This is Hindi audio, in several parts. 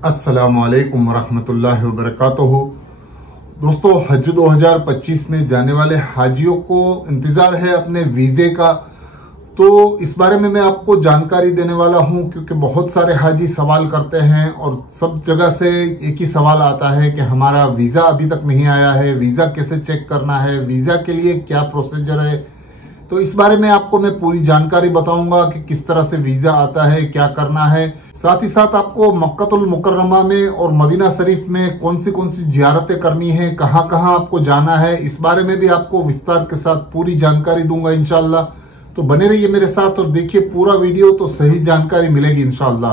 अस्सलामुअलैकुम वरहमतुल्लाहि वबरकातुहू। दोस्तों, हज 2025 में जाने वाले हाजियों को इंतज़ार है अपने वीज़े का। तो इस बारे में मैं आपको जानकारी देने वाला हूं, क्योंकि बहुत सारे हाजी सवाल करते हैं और सब जगह से एक ही सवाल आता है कि हमारा वीज़ा अभी तक नहीं आया है, वीज़ा कैसे चेक करना है, वीज़ा के लिए क्या प्रोसीजर है। तो इस बारे में आपको मैं पूरी जानकारी बताऊंगा कि किस तरह से वीज़ा आता है, क्या करना है। साथ ही साथ आपको मक्कतुल मुकर्रमा में और मदीना शरीफ में कौन सी जियारतें करनी है, कहाँ कहाँ आपको जाना है, इस बारे में भी आपको विस्तार के साथ पूरी जानकारी दूंगा इंशाल्लाह। तो बने रहिए मेरे साथ और देखिए पूरा वीडियो, तो सही जानकारी मिलेगी इंशाल्लाह।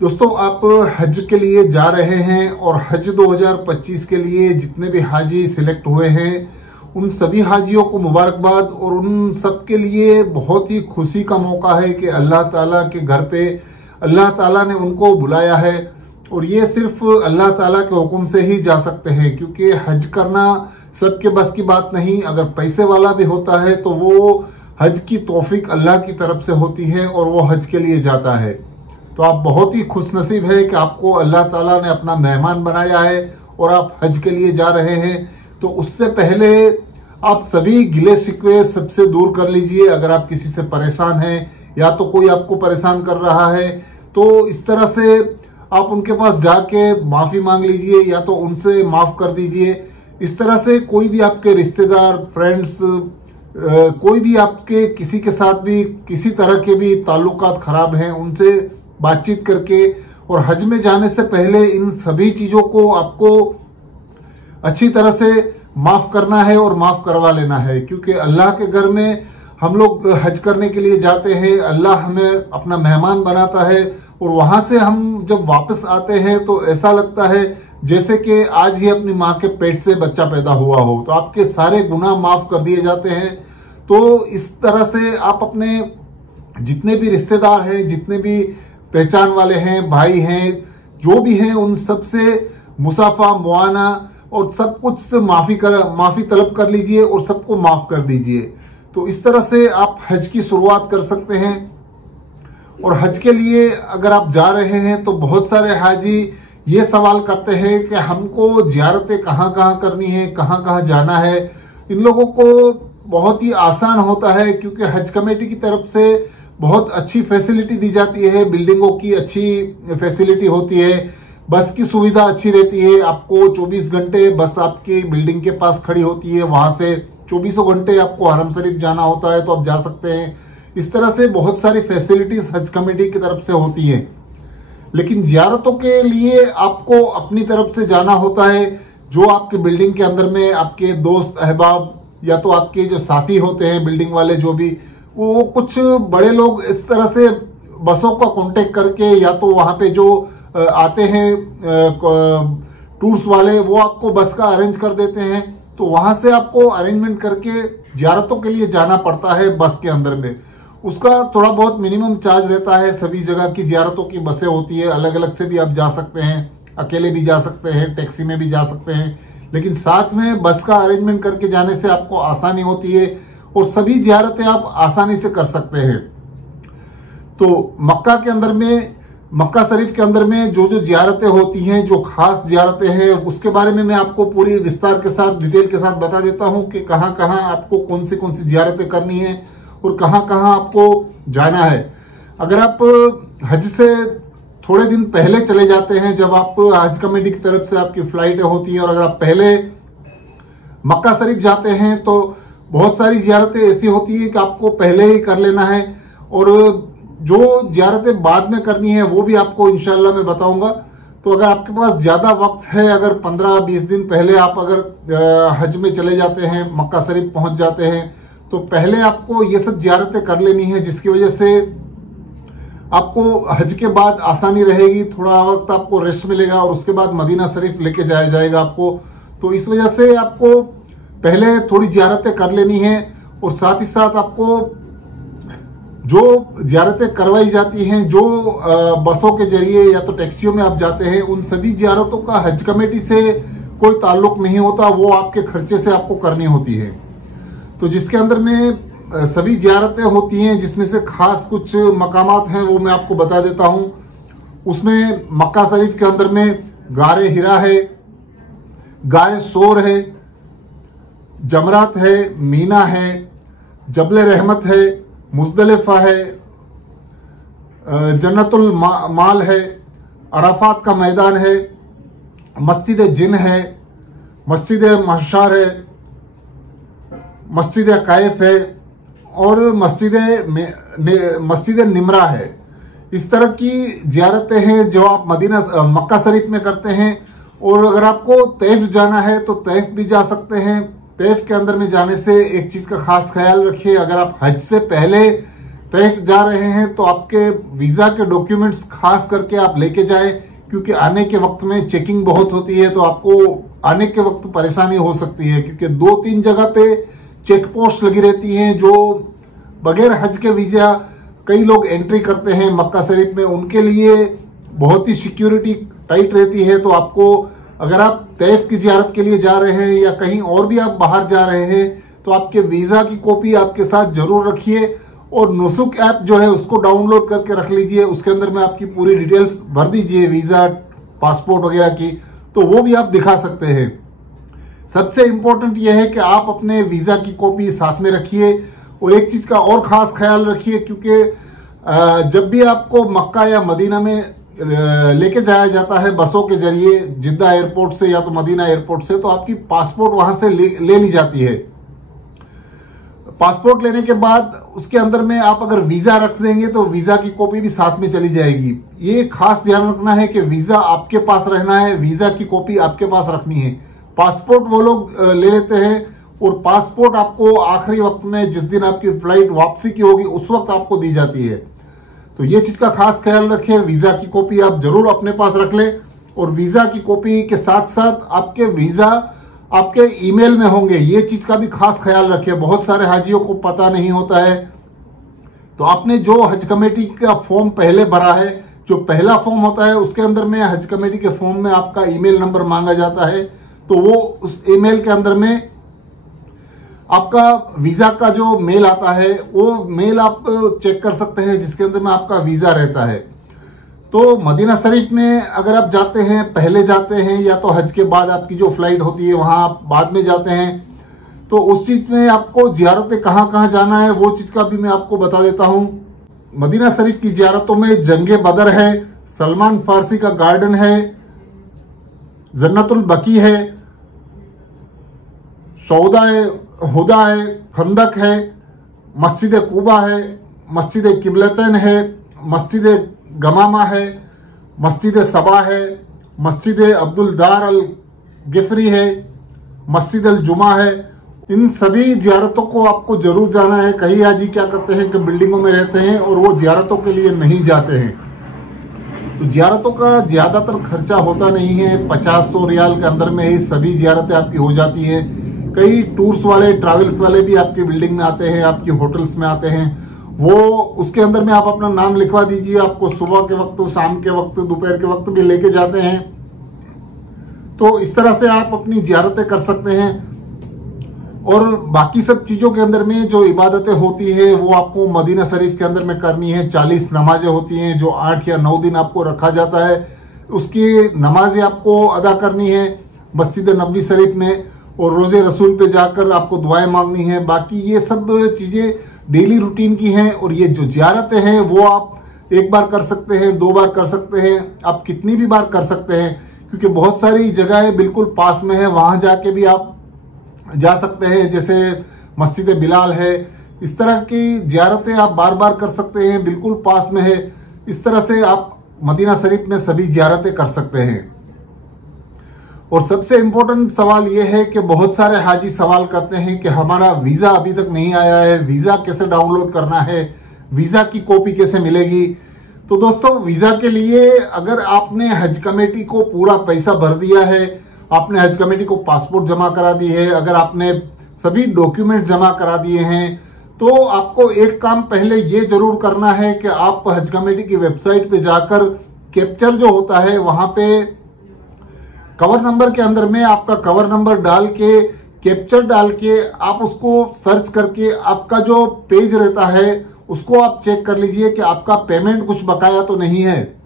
दोस्तों, आप हज के लिए जा रहे हैं और हज 2025 के लिए जितने भी हाजी सिलेक्ट हुए हैं उन सभी हाजियों को मुबारकबाद। और उन सब के लिए बहुत ही खुशी का मौका है कि अल्लाह ताला के घर पे अल्लाह ताला ने उनको बुलाया है। और ये सिर्फ अल्लाह ताला के हुक्म से ही जा सकते हैं, क्योंकि हज करना सबके बस की बात नहीं। अगर पैसे वाला भी होता है तो वो हज की तौफीक अल्लाह की तरफ से होती है और वो हज के लिए जाता है। तो आप बहुत ही खुशनसीब है कि आपको अल्लाह ताला ने अपना मेहमान बनाया है और आप हज के लिए जा रहे हैं। तो उससे पहले आप सभी गिले शिकवे सबसे दूर कर लीजिए। अगर आप किसी से परेशान हैं या तो कोई आपको परेशान कर रहा है, तो इस तरह से आप उनके पास जाके माफ़ी मांग लीजिए या तो उनसे माफ़ कर दीजिए। इस तरह से कोई भी आपके रिश्तेदार, फ्रेंड्स, कोई भी आपके किसी के साथ भी किसी तरह के भी ताल्लुकात ख़राब हैं, उनसे बातचीत करके और हज में जाने से पहले इन सभी चीज़ों को आपको अच्छी तरह से माफ़ करना है और माफ़ करवा लेना है। क्योंकि अल्लाह के घर में हम लोग हज करने के लिए जाते हैं, अल्लाह हमें अपना मेहमान बनाता है और वहाँ से हम जब वापस आते हैं तो ऐसा लगता है जैसे कि आज ही अपनी माँ के पेट से बच्चा पैदा हुआ हो। तो आपके सारे गुनाह माफ़ कर दिए जाते हैं। तो इस तरह से आप अपने जितने भी रिश्तेदार हैं, जितने भी पहचान वाले हैं, भाई हैं, जो भी हैं, उन सब से मुसाफा, मुआना और सब कुछ से माफ़ी तलब कर लीजिए और सबको माफ़ कर दीजिए। तो इस तरह से आप हज की शुरुआत कर सकते हैं। और हज के लिए अगर आप जा रहे हैं तो बहुत सारे हाजी ये सवाल करते हैं कि हमको जियारतें कहाँ कहाँ करनी है, कहाँ कहाँ जाना है। इन लोगों को बहुत ही आसान होता है, क्योंकि हज कमेटी की तरफ से बहुत अच्छी फैसिलिटी दी जाती है, बिल्डिंगों की अच्छी फैसिलिटी होती है, बस की सुविधा अच्छी रहती है। आपको 24 घंटे बस आपकी बिल्डिंग के पास खड़ी होती है, वहां से 24 घंटे आपको हरम शरीफ जाना होता है तो आप जा सकते हैं। इस तरह से बहुत सारी फैसिलिटीज हज कमेटी की तरफ से होती हैं। लेकिन जियारतों के लिए आपको अपनी तरफ से जाना होता है। जो आपके बिल्डिंग के अंदर में आपके दोस्त अहबाब या तो आपके जो साथी होते हैं बिल्डिंग वाले, जो भी वो कुछ बड़े लोग इस तरह से बसों का कांटेक्ट करके या तो वहां पे जो आते हैं टूर्स वाले, वो आपको बस का अरेंज कर देते हैं। तो वहां से आपको अरेंजमेंट करके जियारतों के लिए जाना पड़ता है बस के अंदर में। उसका थोड़ा बहुत मिनिमम चार्ज रहता है। सभी जगह की जियारतों की बसें होती है, अलग अलग से भी आप जा सकते हैं, अकेले भी जा सकते हैं, टैक्सी में भी जा सकते हैं। लेकिन साथ में बस का अरेंजमेंट करके जाने से आपको आसानी होती है और सभी जियारतें आप आसानी से कर सकते हैं। तो मक्का शरीफ के अंदर में जो जो जियारतें होती हैं, जो खास जियारतें हैं, उसके बारे में मैं आपको पूरी विस्तार के साथ, डिटेल के साथ बता देता हूं कि कहां कहां आपको कौन सी जियारतें करनी है और कहां कहां आपको जाना है। अगर आप हज से थोड़े दिन पहले चले जाते हैं, जब आप हज कमेटी की तरफ से आपकी फ्लाइटें होती हैं, और अगर आप पहले मक्का शरीफ जाते हैं तो बहुत सारी जियारतें ऐसी होती है कि आपको पहले ही कर लेना है। और जो जियारतें बाद में करनी है वो भी आपको इंशाल्लाह मैं बताऊंगा। तो अगर आपके पास ज़्यादा वक्त है, अगर 15-20 दिन पहले आप अगर हज में चले जाते हैं, मक्का शरीफ पहुंच जाते हैं, तो पहले आपको ये सब जियारतें कर लेनी है, जिसकी वजह से आपको हज के बाद आसानी रहेगी, थोड़ा वक्त आपको रेस्ट मिलेगा और उसके बाद मदीना शरीफ लेके जाया जाएगा आपको। तो इस वजह से आपको पहले थोड़ी जियारतें कर लेनी है। और साथ ही साथ आपको जो जियारतें करवाई जाती हैं, जो बसों के जरिए या तो टैक्सियों में आप जाते हैं, उन सभी जियारतों का हज कमेटी से कोई ताल्लुक नहीं होता, वो आपके खर्चे से आपको करनी होती है। तो जिसके अंदर में सभी जियारतें होती हैं, जिसमें से खास कुछ मकामात हैं वो मैं आपको बता देता हूँ। उसमें मक्का शरीफ के अंदर में गारे हिरा है, गाय सोर है, जमरात है, मीना है, जबल रहमत है, मुजदलिफा है, जन्नतुल माल है, अराफात का मैदान है, मस्जिद जिन है, मस्जिद महशार है, मस्जिद कैफ है और मस्जिद निमरा है। इस तरह की ज़ियारतें हैं जो आप मक्का शरीफ में करते हैं। और अगर आपको तैफ जाना है तो तैफ भी जा सकते हैं। तैफ के अंदर में जाने से एक चीज़ का खास ख्याल रखिए, अगर आप हज से पहले तैफ जा रहे हैं तो आपके वीज़ा के डॉक्यूमेंट्स खास करके आप लेके जाएं, क्योंकि आने के वक्त में चेकिंग बहुत होती है तो आपको आने के वक्त परेशानी हो सकती है, क्योंकि 2-3 जगह पे चेक पोस्ट लगी रहती हैं जो बगैर हज के वीज़ा कई लोग एंट्री करते हैं मक्का शरीफ में, उनके लिए बहुत ही सिक्योरिटी टाइट रहती है। तो आपको अगर आप तैफ की ज़ियारत के लिए जा रहे हैं या कहीं और भी आप बाहर जा रहे हैं तो आपके वीज़ा की कॉपी आपके साथ जरूर रखिए और नुसुक ऐप जो है उसको डाउनलोड करके रख लीजिए। उसके अंदर में आपकी पूरी डिटेल्स भर दीजिए वीज़ा, पासपोर्ट वगैरह की, तो वो भी आप दिखा सकते हैं। सबसे इम्पोर्टेंट यह है कि आप अपने वीज़ा की कॉपी साथ में रखिए। और एक चीज़ का और ख़ास ख्याल रखिए, क्योंकि जब भी आपको मक्का या मदीना में लेके जाया जाता है बसों के जरिए, जिद्दा एयरपोर्ट से या तो मदीना एयरपोर्ट से, तो आपकी पासपोर्ट वहाँ से ले ली जाती है। पासपोर्ट लेने के बाद उसके अंदर में आप अगर वीज़ा रख देंगे तो वीज़ा की कॉपी भी साथ में चली जाएगी। ये खास ध्यान रखना है कि वीज़ा आपके पास रहना है, वीज़ा की कॉपी आपके पास रखनी है। पासपोर्ट वो लोग ले लेते हैं और पासपोर्ट आपको आखिरी वक्त में जिस दिन आपकी फ्लाइट वापसी की होगी उस वक्त आपको दी जाती है। तो ये चीज़ का खास ख्याल रखें, वीज़ा की कॉपी आप जरूर अपने पास रख लें। और वीज़ा की कॉपी के साथ साथ आपके वीज़ा आपके ईमेल में होंगे, ये चीज़ का भी खास ख्याल रखें। बहुत सारे हाजियों को पता नहीं होता है। तो आपने जो हज कमेटी का फॉर्म पहले भरा है, जो पहला फॉर्म होता है उसके अंदर में हज कमेटी के फॉर्म में आपका ईमेल नंबर मांगा जाता है, तो वो उस ईमेल के अंदर में आपका वीज़ा का जो मेल आता है वो मेल आप चेक कर सकते हैं जिसके अंदर में आपका वीज़ा रहता है। तो मदीना शरीफ में अगर आप जाते हैं, पहले जाते हैं या तो हज के बाद आपकी जो फ्लाइट होती है वहाँ आप बाद में जाते हैं, तो उस चीज़ में आपको ज़ियारतें कहाँ कहाँ जाना है वो चीज़ का भी मैं आपको बता देता हूँ। मदीना शरीफ की ज़ियारतों में जंगे बदर है, सलमान फारसी का गार्डन है, जन्नतुल बकी है, सौदा है, हुदा है, खंदक है, मस्जिद कुबा है, मस्जिद किबलतैन है, मस्जिद गमामा है, मस्जिद सबा है, मस्जिद अब्दुल दार अल गिफरी है, मस्जिद अल जुमा है। इन सभी ज़ियारतों को आपको जरूर जाना है। कई हाजी क्या करते हैं कि बिल्डिंगों में रहते हैं और वो ज़ियारतों के लिए नहीं जाते हैं। तो ज़ियारतों का ज़्यादातर खर्चा होता नहीं है, 50-100 रियाल के अंदर में ही सभी ज़ियारतें आपकी हो जाती हैं। कई टूर्स वाले, ट्रैवल्स वाले भी आपकी बिल्डिंग में आते हैं, आपकी होटल्स में आते हैं। वो उसके अंदर में आप अपना नाम लिखवा दीजिए, आपको सुबह के वक्त, शाम के वक्त, दोपहर के वक्त भी लेके जाते हैं। तो इस तरह से आप अपनी ज़ियारतें कर सकते हैं। और बाकी सब चीज़ों के अंदर में जो इबादतें होती है वो आपको मदीना शरीफ के अंदर में करनी है। 40 नमाजें होती हैं जो 8 या 9 दिन आपको रखा जाता है, उसकी नमाजें आपको अदा करनी है मस्जिद नबवी शरीफ में, और रोज़े रसूल पे जाकर आपको दुआएं मांगनी है। बाकी ये सब चीज़ें डेली रूटीन की हैं। और ये जो ज़ियारतें हैं वो आप एक बार कर सकते हैं, 2 बार कर सकते हैं, आप कितनी भी बार कर सकते हैं, क्योंकि बहुत सारी जगहें बिल्कुल पास में है, वहाँ जाके भी आप जा सकते हैं। जैसे मस्जिद बिलाल है, इस तरह की ज़ियारतें आप बार बार कर सकते हैं, बिल्कुल पास में है। इस तरह से आप मदीना शरीफ में सभी ज़ियारतें कर सकते हैं। और सबसे इम्पोर्टेंट सवाल यह है कि बहुत सारे हाजी सवाल करते हैं कि हमारा वीज़ा अभी तक नहीं आया है, वीज़ा कैसे डाउनलोड करना है, वीज़ा की कॉपी कैसे मिलेगी। तो दोस्तों, वीज़ा के लिए अगर आपने हज कमेटी को पूरा पैसा भर दिया है, आपने हज कमेटी को पासपोर्ट जमा करा दी है, अगर आपने सभी डॉक्यूमेंट जमा करा दिए हैं, तो आपको एक काम पहले ये जरूर करना है कि आप हज कमेटी की वेबसाइट पे जाकर कैप्चर जो होता है वहाँ पे कवर नंबर के अंदर में आपका कवर नंबर डाल के, कैप्चर डाल के आप उसको सर्च करके आपका जो पेज रहता है उसको आप चेक कर लीजिए कि आपका पेमेंट कुछ बकाया तो नहीं है।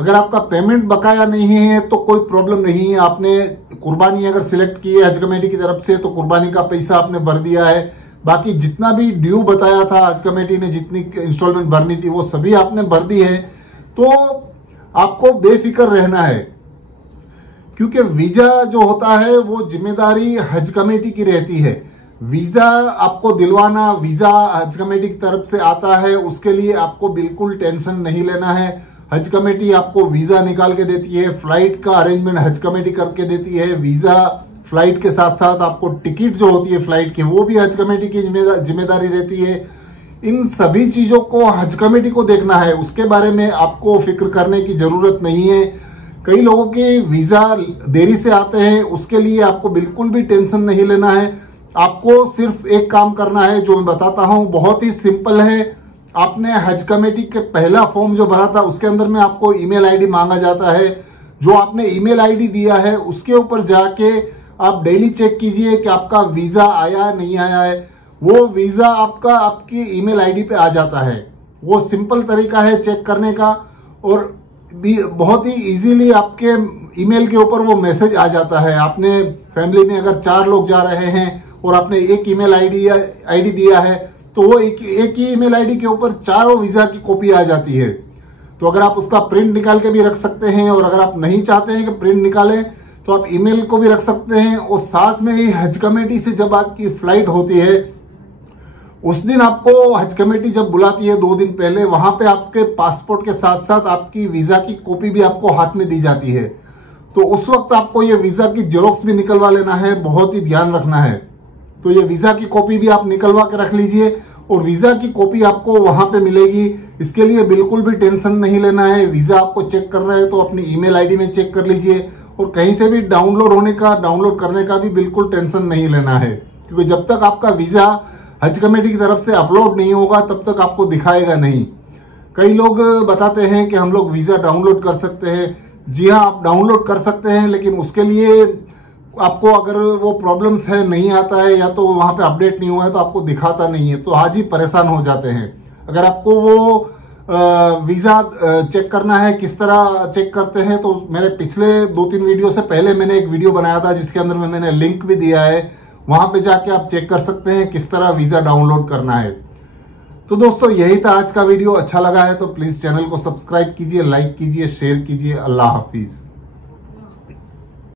अगर आपका पेमेंट बकाया नहीं है तो कोई प्रॉब्लम नहीं है। आपने कुर्बानी अगर सिलेक्ट की है हज कमेटी की तरफ से तो कुर्बानी का पैसा आपने भर दिया है। बाकी जितना भी ड्यू बताया था हज कमेटी ने, जितनी इंस्टॉलमेंट भरनी थी वो सभी आपने भर दी है। तो आपको बेफिक्र रहना है, क्योंकि वीजा जो होता है वो जिम्मेदारी हज कमेटी की रहती है। वीजा आपको दिलवाना, वीजा हज कमेटी की तरफ से आता है, उसके लिए आपको बिल्कुल टेंशन नहीं लेना है। हज कमेटी आपको वीजा निकाल के देती है, फ्लाइट का अरेंजमेंट हज कमेटी करके देती है, वीजा फ्लाइट के साथ साथ आपको टिकट जो होती है फ्लाइट की वो भी हज कमेटी की जिम्मेदारी रहती है। इन सभी चीजों को हज कमेटी को देखना है, उसके बारे में आपको फिक्र करने की जरूरत नहीं है। कई लोगों के वीजा देरी से आते हैं, उसके लिए आपको बिल्कुल भी टेंशन नहीं लेना है। आपको सिर्फ एक काम करना है जो मैं बताता हूं, बहुत ही सिंपल है। आपने हज कमेटी के पहला फॉर्म जो भरा था उसके अंदर में आपको ईमेल आईडी मांगा जाता है। जो आपने ईमेल आईडी दिया है उसके ऊपर जाके आप डेली चेक कीजिए कि आपका वीजा आया नहीं आया है। वो वीजा आपका आपकी ईमेल आईडी पे आ जाता है। वो सिंपल तरीका है चेक करने का, और भी बहुत ही इजीली आपके ईमेल के ऊपर वो मैसेज आ जाता है। आपने फैमिली में अगर 4 लोग जा रहे हैं और आपने एक ईमेल आईडी दिया है तो वो एक ही ईमेल आईडी के ऊपर 4 वीजा की कॉपी आ जाती है। तो अगर आप उसका प्रिंट निकाल के भी रख सकते हैं, और अगर आप नहीं चाहते हैं कि प्रिंट निकालें तो आप ईमेल को भी रख सकते हैं। और साथ में ही हज कमेटी से जब आपकी फ्लाइट होती है उस दिन आपको हज कमेटी जब बुलाती है 2 दिन पहले, वहां पे आपके पासपोर्ट के साथ साथ आपकी वीजा की कॉपी भी आपको हाथ में दी जाती है। तो उस वक्त आपको ये वीजा की जेरोक्स भी निकलवा लेना है, बहुत ही ध्यान रखना है। तो ये वीजा की कॉपी भी आप निकलवा के रख लीजिए, और वीजा की कॉपी आपको वहां पे मिलेगी। इसके लिए बिल्कुल भी टेंशन नहीं लेना है। वीजा आपको चेक करना है तो अपनी ईमेल आईडी में चेक कर लीजिए, और कहीं से भी डाउनलोड करने का भी बिल्कुल टेंशन नहीं लेना है, क्योंकि जब तक आपका वीजा हज कमेटी की तरफ से अपलोड नहीं होगा तब तक आपको दिखाएगा नहीं। कई लोग बताते हैं कि हम लोग वीजा डाउनलोड कर सकते हैं। जी हाँ, आप डाउनलोड कर सकते हैं, लेकिन उसके लिए आपको अगर वो प्रॉब्लम्स है, नहीं आता है, या तो वहां पे अपडेट नहीं हुआ है तो आपको दिखाता नहीं है, तो आज ही परेशान हो जाते हैं। अगर आपको वो वीजा चेक करना है, किस तरह चेक करते हैं, तो मेरे पिछले 2-3 वीडियो से पहले मैंने एक वीडियो बनाया था जिसके अंदर में मैंने लिंक भी दिया है। वहां पे जाके आप चेक कर सकते हैं किस तरह वीजा डाउनलोड करना है। तो दोस्तों यही था आज का वीडियो। अच्छा लगा है तो प्लीज चैनल को सब्सक्राइब कीजिए, लाइक कीजिए, शेयर कीजिए। अल्लाह हाफिज।